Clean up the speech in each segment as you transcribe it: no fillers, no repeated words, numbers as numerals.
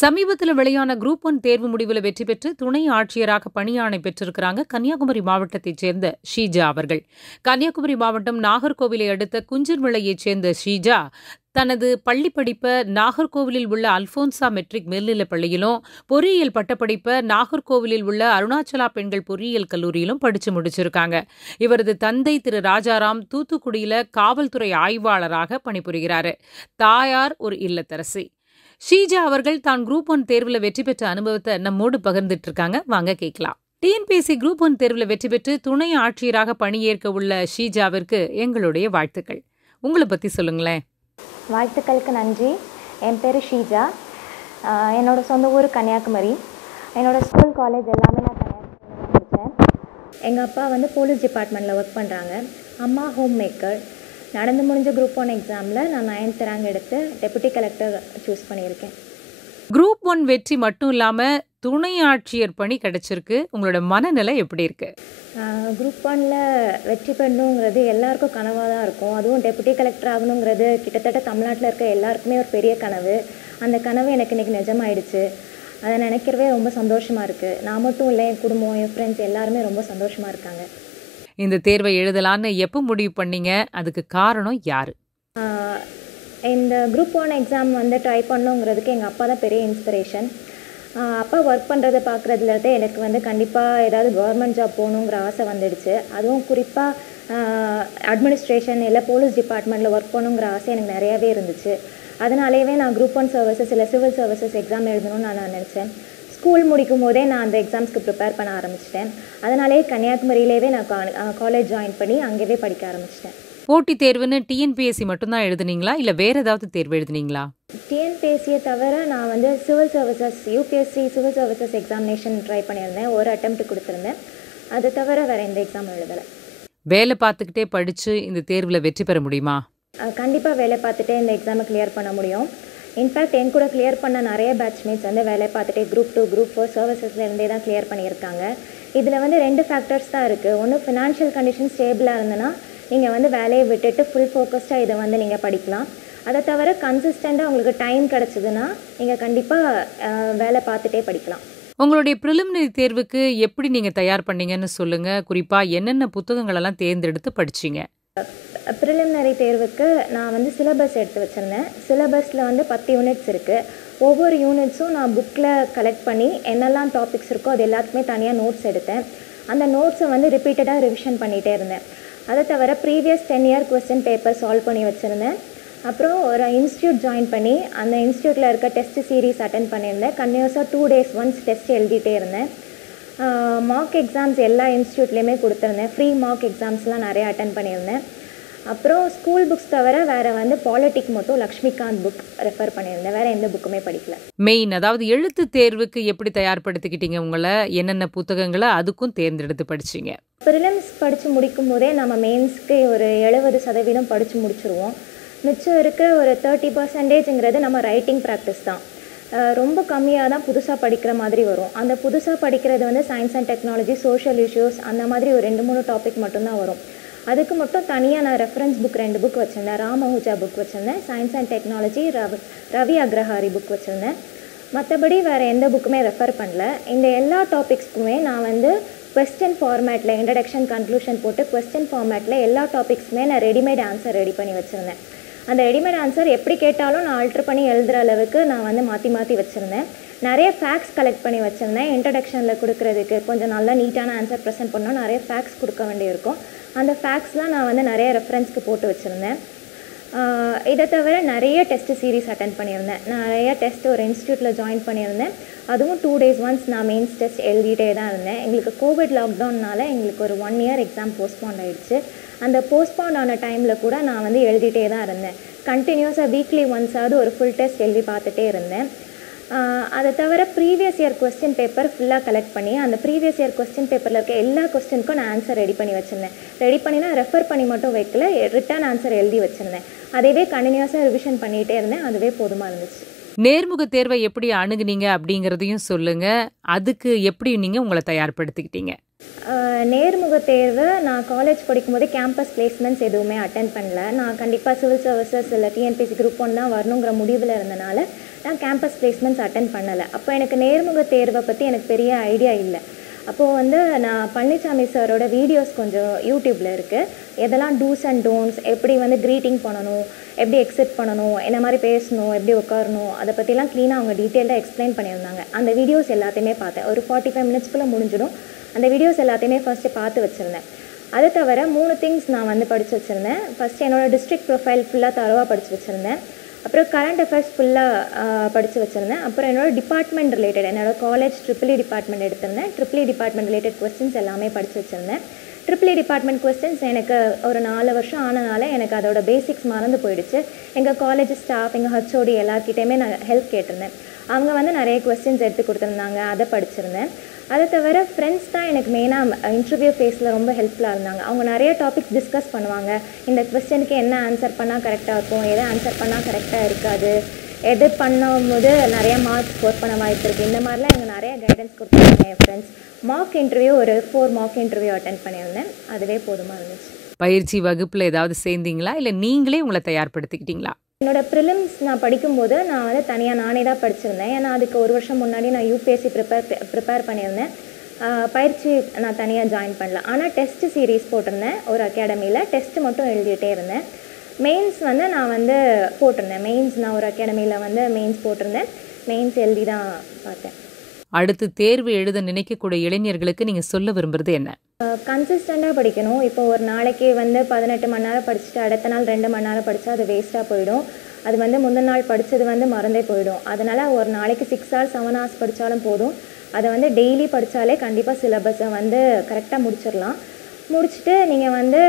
சமீபத்தில் வெளியான குரூப் 1 தேர்வு முடிவில் வெற்றி பெற்று துணை ஆட்சியராக பணியாணை பெற்றிருக்கிறாங்க கன்னியாகுமரி மாவட்டத்தைச் சேர்ந்த ஷீஜா அவர்கள். கன்னியாகுமரி மாவட்டம் நாகர்கோவிலை அடுத்த குஞ்சன்விளையைச் சேர்ந்த ஷீஜா தனது பள்ளி படிப்பை நாகர்கோவிலில் உள்ள அல்போன்சா மெட்ரிக் மேல்நிலைப் பள்ளியிலும், பொறியியல் பட்டப்படிப்பை நாகர்கோவிலில் உள்ள அருணாச்சலா பெண்கள் பொறியியல் கல்லூரியிலும் படிச்சு முடிச்சிருக்காங்க. இவரது தந்தை திரு ராஜாராம் தூத்துக்குடியில காவல்துறை ஆய்வாளராக பணிபுரிகிறாரு. தாயார் ஒரு இல்லத்தரசி. ஷீஜா அவர்கள் தான் குரூப் 1 தேர்வுல வெற்றி பெற்ற அனுபவத்தை நம்மோடு பகிர்ந்துட்டு இருக்காங்க. வாங்க கேட்கலாம். டிஎன்பிஎஸ்சி குரூப் 1 தேர்வுல வெற்றி பெற்று துணை ஆட்சியராக பணியேற்க உள்ள ஷீஜாவிற்கு எங்களுடைய வாழ்த்துக்கள். உங்களை பத்தி சொல்லுங்களேன். வாழ்த்துக்களுக்கு நன்றி. என் பேர் ஷீஜா. என்னோட சொந்த ஊர் கன்னியாகுமரி. என்னோடய ஸ்கூல் காலேஜ் எல்லாமே நான் கன்னியாகுமரியில் முடித்தேன். எங்கள் அப்பா போலீஸ் டிபார்ட்மெண்ட்டில் ஒர்க் பண்ணுறாங்க. அம்மா ஹோம்மேக்கர். நடந்து முடிஞ்ச குரூப் 1 எக்ஸாமில் நான் 9th ரேங்க் எடுத்து டெபுட்டி கலெக்டர் சூஸ் பண்ணியிருக்கேன். குரூப் 1 வெற்றி மட்டும் இல்லாமல் துணை ஆட்சியர் பணி கிடைச்சிருக்கு. உங்களோட மனநிலை எப்படி இருக்கு? குரூப் 1ல் வெற்றி பெறணுங்கிறது எல்லாருக்கும் கனவாக தான் இருக்கும். அதுவும் டெபுட்டி கலெக்டர் ஆகணுங்கிறது கிட்டத்தட்ட தமிழ்நாட்டில் இருக்க எல்லாருக்குமே ஒரு பெரிய கனவு. அந்த கனவு எனக்கு இன்றைக்கி நிஜமாயிடுச்சு. அதை நினைக்கிறவே ரொம்ப சந்தோஷமாக இருக்குது. நான் மட்டும் இல்லை, என் குடும்பம், என் ஃப்ரெண்ட்ஸ் எல்லாருமே ரொம்ப சந்தோஷமாக இருக்காங்க. இந்த தேர்வை எழுதலான்னு எப்போ முடிவு பண்ணீங்க? அதுக்கு காரணம் யார்? இந்த குரூப் 1 எக்ஸாம் ட்ரை பண்ணுங்கிறதுக்கு எங்கள் அப்பா தான் பெரிய இன்ஸ்பிரேஷன். அப்பா ஒர்க் பண்ணுறதை பார்க்குறதுலேருந்தே எனக்கு கண்டிப்பாக ஏதாவது கவர்மெண்ட் ஜாப் போகணுங்கிற ஆசை வந்துடுச்சு. அதுவும் குறிப்பாக அட்மினிஸ்ட்ரேஷன் இல்லை போலீஸ் டிபார்ட்மெண்ட்டில் ஒர்க் பண்ணணுங்கிற ஆசை எனக்கு நிறையாவே இருந்துச்சு. அதனாலேயே நான் குரூப் 1 சர்வீசஸ் இல்லை சிவில் சர்வீசஸ் எக்ஸாம் எழுதணும்னு நான் நினச்சேன். ஸ்கூல் முடிக்கும் போதே நான் அந்த எக்ஸாம்ஸ்க்கு ப்ரிப்பேர் பண்ண ஆரம்பிச்சிட்டேன். அதனாலே கன்னியாகுமரியிலேயே நான் காலேஜ் ஜாயின் பண்ணி அங்கேயே படிக்க ஆரம்பிச்சிட்டேன். போட்டித் தேர்வுன்னு டிஎன்பிஎஸ்சி மட்டும்தான் எழுதுனீங்களா இல்லை வேறு ஏதாவது தேர்வு எழுதுனீங்களா? டிஎன்பிஎஸ்சியை தவிர நான் civil services UPSC civil services examination try பண்ணியிருந்தேன். ஒரு அட்டெம்ப்ட் கொடுத்துருந்தேன். அது தவிர வேறு எந்த எக்ஸாம் எழுதலை. வேலை பார்த்துக்கிட்டே படித்து இந்த தேர்வில் வெற்றி பெற முடியுமா? கண்டிப்பாக வேலை பார்த்துட்டே இந்த எக்ஸாமை கிளியர் பண்ண முடியும். இன்ஃபேக்ட் என் கூட கிளியர் பண்ண நிறைய பேட்ச்மேட்ஸ் வேலை பார்த்துட்டே குரூப் 2 குரூப் 4 சர்வீசஸ்லேருந்தே தான் கிளியர் பண்ணியிருக்காங்க. இதில் 2 ஃபேக்டர்ஸ் தான் இருக்குது. ஒன்று, ஃபினான்ஷியல் கண்டிஷன் ஸ்டேபிளாக இருந்ததுன்னா நீங்கள் வேலையை விட்டுட்டு ஃபுல் ஃபோக்கஸ்டாக இதை நீங்கள் படிக்கலாம். அதை தவிர கன்சிஸ்டண்ட்டாக உங்களுக்கு டைம் கிடச்சிதுன்னா நீங்கள் கண்டிப்பாக வேலை பார்த்துட்டே படிக்கலாம். உங்களுடைய ப்ரிலிமினரி தேர்வுக்கு எப்படி நீங்கள் தயார் பண்ணீங்கன்னு சொல்லுங்கள். குறிப்பாக என்னென்ன புத்தகங்களெல்லாம் தேர்ந்தெடுத்து படிச்சிங்க? ப்ரிலிமினரி தேர்வுக்கு நான் சிலபஸ் எடுத்து வச்சுருந்தேன். சிலபஸில் 10 யூனிட்ஸ் இருக்குது. ஒவ்வொரு யூனிட்ஸும் நான் புக்கில் கலெக்ட் பண்ணி என்னெல்லாம் டாபிக்ஸ் இருக்கோ அது எல்லாத்துக்குமே தனியாக நோட்ஸ் எடுத்தேன். அந்த நோட்ஸை ரிப்பீட்டடாக ரிவிஷன் பண்ணிகிட்டே இருந்தேன். அதை தவிர previous 10 year question paper solve பண்ணி வச்சுருந்தேன். அப்புறம் ஒரு இன்ஸ்டியூட் ஜாயின் பண்ணி அந்த இன்ஸ்டியூட்டில் இருக்க டெஸ்ட் சீரீஸ் அட்டென்ட் பண்ணியிருந்தேன். கன்டினியூஸாக 2 days ஒன்ஸ் டெஸ்ட் எழுதிட்டே இருந்தேன். மார்க் எக்ஸாம்ஸ் எல்லா இன்ஸ்டியூட்லேயுமே கொடுத்துருந்தேன். ஃப்ரீ மார்க் எக்ஸாம்ஸ்லாம் நிறைய அட்டென்ட் பண்ணியிருந்தேன். அப்புறம் ஸ்கூல் புக்ஸ் தவிர வேறு பாலிட்டிக் மட்டும் லக்ஷ்மிகாந்த் புக் ரெஃபர் பண்ணியிருந்தேன். வேறு எந்த புக்குமே படிக்கல. மெயின் அதாவது எழுத்து தேர்வுக்கு எப்படி தயார்படுத்திக்கிட்டீங்க? உங்களை என்னென்ன புத்தகங்களை அதுக்கும் தேர்ந்தெடுத்து படிச்சிங்க? ப்ரிலிம்ஸ் படித்து முடிக்கும் போதே நம்ம மெயின்ஸ்க்கு ஒரு 70% படித்து முடிச்சிருவோம். மிச்சம் இருக்கிற ஒரு 30%ங்கிறது நம்ம ரைட்டிங் ப்ராக்டிஸ் தான். ரொம்ப கம்மியாக தான் புதுசாக படிக்கிற மாதிரி வரும். அந்த புதுசாக படிக்கிறது science and technology, social issues, அந்த மாதிரி ஒரு 2-3 டாபிக் மட்டும்தான் வரும். அதுக்கு மட்டும் தனியாக நான் ரெஃபரன்ஸ் புக் 2 புக் வச்சுருந்தேன். ராமஹூஜா புக் வச்சுருந்தேன். Science and technology Ravi அக்ரஹாரி book வச்சுருந்தேன். மற்றபடி வேறு எந்த புக்குமே ரெஃபர் பண்ணல. இந்த எல்லா டாபிக்ஸ்க்குமே நான் கொஸ்டின் ஃபார்மேட்டில் இன்ட்ரடக்ஷன் கன்க்ளூஷன் போட்டு கொஸ்டின் ஃபார்மேட்டில் எல்லா டாபிக்ஸுமே நான் ரெடிமேட் ஆன்சர் ரெடி பண்ணி வச்சுருந்தேன். அந்த ரெடிமேட் ஆன்சர் எப்படி கேட்டாலும் நான் ஆல்ட்ரு பண்ணி எழுதுகிற அளவுக்கு நான் மாற்றி வச்சுருந்தேன். நிறைய ஃபேக்ட்ஸ் கலெக்ட் பண்ணி வச்சுருந்தேன். இன்ட்ரடக்ஷனில் கொடுக்குறதுக்கு கொஞ்சம் நல்லா நீட்டான ஆன்சர் ப்ரெசென்ட் பண்ணோம். நிறைய ஃபேக்ட்ஸ் கொடுக்க வேண்டியிருக்கும். அந்த ஃபேக்ட்ஸ்லாம் நான் நிறைய ரெஃபரன்ஸ்க்கு போட்டு வச்சுருந்தேன். இதை தவிர நிறைய டெஸ்ட் சீரீஸ் அட்டென்ட் பண்ணியிருந்தேன். நிறைய டெஸ்ட் ஒரு இன்ஸ்டியூட்டில் ஜாயின் பண்ணியிருந்தேன். அதுவும் 2 days ஒன்ஸ் நான் மெயின்ஸ் டெஸ்ட் எழுதிட்டே தான் இருந்தேன். எங்களுக்கு கோவிட் லாக்டவுன்னால எங்களுக்கு ஒரு 1 year எக்ஸாம் போஸ்ட்போன் ஆகிடுச்சு. அந்த போஸ்ட்போன் ஆன டைமில் கூட நான் எழுதிட்டே தான் இருந்தேன். கண்டினியூஸாக வீக்லி ஒன்ஸாவது ஒரு ஃபுல் டெஸ்ட் எழுதி பார்த்துட்டே இருந்தேன். அதை தவிர ப்ரீவியஸ் இயர் கொஸ்டின் பேப்பர் ஃபுல்லாக கலெக்ட் பண்ணி அந்த ப்ரீவியஸ் இயர் கொஸ்டின் பேப்பரில் இருக்க எல்லா கொஸ்டினுக்கும் நான் ஆன்சர் ரெடி பண்ணி வச்சுருந்தேன். ரெடி பண்ணினா ரெஃபர் பண்ணி மட்டும் வைக்கல, ரிட்டன் ஆன்சர் எழுதி வச்சுருந்தேன். அதுவே கண்டினியூஸாக ரிவிஷன் பண்ணிகிட்டே இருந்தேன். அதுவே போதுமாக இருந்துச்சு. நேர்முக தேர்வை எப்படி அணுகுனீங்க அப்படிங்கிறதையும் சொல்லுங்கள். அதுக்கு எப்படி நீங்கள் உங்களை தயார்படுத்திக்கிட்டீங்க? நேர்முக தேர்வு நான் காலேஜ் படிக்கும்போது கேம்பஸ் பிளேஸ்மெண்ட்ஸ் எதுவுமே அட்டென்ட் பண்ணல. நான் கண்டிப்பாக சிவில் சர்வீசஸ் இல்லை டிஎன்பிஎஸ்சி குரூப் 1 தான் வரணுங்கிற முடிவில் இருந்தனால நான் கேம்பஸ் பிளேஸ்மெண்ட்ஸ் அட்டென்ட் பண்ணலை. அப்போ எனக்கு நேர்முக தேர்வை பற்றி எனக்கு பெரிய ஐடியா இல்லை. அப்போது வந்து நான் பழனிசாமி சாரோட வீடியோஸ் கொஞ்சம் யூடியூப்பில் இருக்குது. எதெல்லாம் டூஸ் அண்ட் டோன்ட்ஸ், எப்படி வந்து க்ரீட்டிங் பண்ணணும், எப்படி எக்ஸிட் பண்ணணும், என்ன மாதிரி பேசணும், எப்படி உட்காரணும், அதை பற்றிலாம் க்ளீனாக அவங்க டீட்டெயிலாக எக்ஸ்பிளைன் பண்ணியிருந்தாங்க. அந்த வீடியோஸ் எல்லாத்தையுமே பார்த்தேன். ஒரு 45 மினிட்ஸ்க்குள்ளே முடிஞ்சிடும். அந்த வீடியோஸ் எல்லாத்தையுமே ஃபஸ்ட்டு பார்த்து வச்சுருந்தேன். அதை தவிர 3 திங்ஸ் நான் வந்து படித்து வச்சுருந்தேன். ஃபஸ்ட்டு என்னோடய டிஸ்ட்ரிக்ட் ப்ரொஃபைல் ஃபுல்லாக தரவாக படித்து வச்சுருந்தேன். அப்புறம் கரண்ட் அஃபேர்ஸ் ஃபுல்லாக படித்து வச்சுருந்தேன். அப்புறம் என்னோடய டிபார்ட்மெண்ட் ரிலேட்டட், என்னோடய காலேஜ் ட்ரிபிள் இ டிபார்ட்மெண்ட் எடுத்திருந்தேன். Triple E department related questions எல்லாமே படித்து வச்சுருந்தேன். ட்ரிபிள் இ டிபார்ட்மெண்ட் கொஸ்டின்ஸ் எனக்கு ஒரு 4 வருஷம் ஆனனால எனக்கு அதோட பேசிக்ஸ் மறந்து போயிடுச்சு. எங்கள் காலேஜ் ஸ்டாஃப், எங்கள் ஹச்ஓடி எல்லாருக்கிட்டையுமே நான் ஹெல்ப் கேட்டிருந்தேன். அவங்க வந்து நிறைய கொஸ்டின்ஸ் எடுத்து கொடுத்துருந்தாங்க, அதை படிச்சிருந்தேன். அதை தவிர ஃப்ரெண்ட்ஸ் தான் எனக்கு மெயினாக இன்டர்வியூ ஃபேஸில் ரொம்ப ஹெல்ப்ஃபுல்லாக இருந்தாங்க. அவங்க நிறைய டாபிக்ஸ் டிஸ்கஸ் பண்ணுவாங்க. இந்த கொஸ்டினுக்கு என்ன ஆன்சர் பண்ணால் கரெக்டாக இருக்கும், எதை ஆன்சர் பண்ணால் கரெக்டாக இருக்காது, எது பண்ணும்போது நிறைய மார்க்ஸ் ஸ்கோர் பண்ண வாய்ப்பு இருக்குது, இந்த மாதிரிலாம் எனக்கு நிறைய கைடன்ஸ் கொடுத்தாங்க என் ஃப்ரெண்ட்ஸ். மார்க் இன்டர்வியூ ஒரு 4 மார்க் இன்டர்வியூ அட்டென்ட் பண்ணியிருந்தேன். அதுவே போதுமாக இருந்துச்சு. பயிற்சி வகுப்பில் ஏதாவது சேர்ந்தீங்களா இல்லை நீங்களே உங்களை தயார்படுத்திக்கிட்டீங்களா? என்னோடய ப்ரிலிம்ஸ் நான் படிக்கும்போது நான் வந்து தனியாக நானே தான் படிச்சிருந்தேன். ஏன்னா அதுக்கு 1 வருஷம் முன்னாடி நான் யூபிஎஸ்சி ப்ரிப்பேர் பண்ணியிருந்தேன். பயிற்சி நான் தனியாக ஜாயின் பண்ணல. ஆனால் டெஸ்ட் சீரீஸ் போட்டிருந்தேன் ஒரு அகாடமியில். டெஸ்ட்டு மட்டும் எழுதிட்டே இருந்தேன். மெயின்ஸ் வந்து நான் வந்து போட்டிருந்தேன். மெயின்ஸ் நான் ஒரு அகாடமியில் வந்து மெயின்ஸ் போட்டிருந்தேன். மெயின்ஸ் எழுதி தான் பார்த்தேன். அடுத்து தேர்வு எழுத நினைக்கக்கூடிய இளைஞர்களுக்கு நீங்கள் சொல்ல விரும்புறது என்ன? கன்சிஸ்டண்ட்டாக படிக்கணும். இப்போ ஒரு நாளைக்கு வந்து 18 மணி நேரம் படிச்சுட்டு அடுத்த நாள் 2 மணி நேரம் படித்தா அது வேஸ்ட்டாக போயிடும். அது வந்து முந்தின நாள் படித்தது வந்து மறந்தே போயிடும். அதனால் ஒரு நாளைக்கு 6 hours 7 hours படித்தாலும் போதும். அதை வந்து டெய்லி படித்தாலே கண்டிப்பாக சிலபஸை வந்து கரெக்டாக முடிச்சிடலாம். முடிச்சுட்டு நீங்கள் வந்து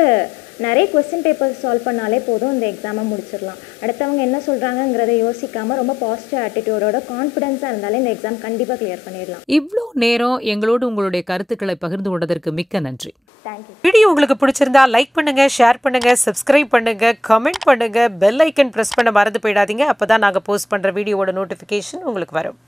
நிறைய கொஸ்டின் பேப்பர்ஸ் சால்வ் பண்ணாலே போதும், இந்த எக்ஸாமை முடிச்சிடலாம். அடுத்தவங்க என்ன சொல்கிறாங்கங்கிறத யோசிக்காமல் ரொம்ப பாசிட்டிவ் ஆட்டிடியூடோட கான்ஃபிடென்ஸாக இருந்தாலே இந்த எக்ஸாம் கண்டிப்பாக கிளியர் பண்ணிடலாம். இவ்வளோ நேரம் எங்களோடு உங்களுடைய கருத்துக்களை பகிர்ந்து கொண்டதற்கு மிக்க நன்றி. தேங்க்யூ. வீடியோ உங்களுக்கு பிடிச்சிருந்தா லைக் பண்ணுங்க, ஷேர் பண்ணுங்க, சப்ஸ்கிரைப் பண்ணுங்க, கமெண்ட் பண்ணுங்க, பெல் ஐக்கன் ப்ரெஸ் பண்ண மறந்து போயிடாதீங்க. அப்போ தான் நாங்கள் போஸ்ட் பண்ணுற வீடியோவோட நோட்டிஃபிகேஷன் உங்களுக்கு வரும்.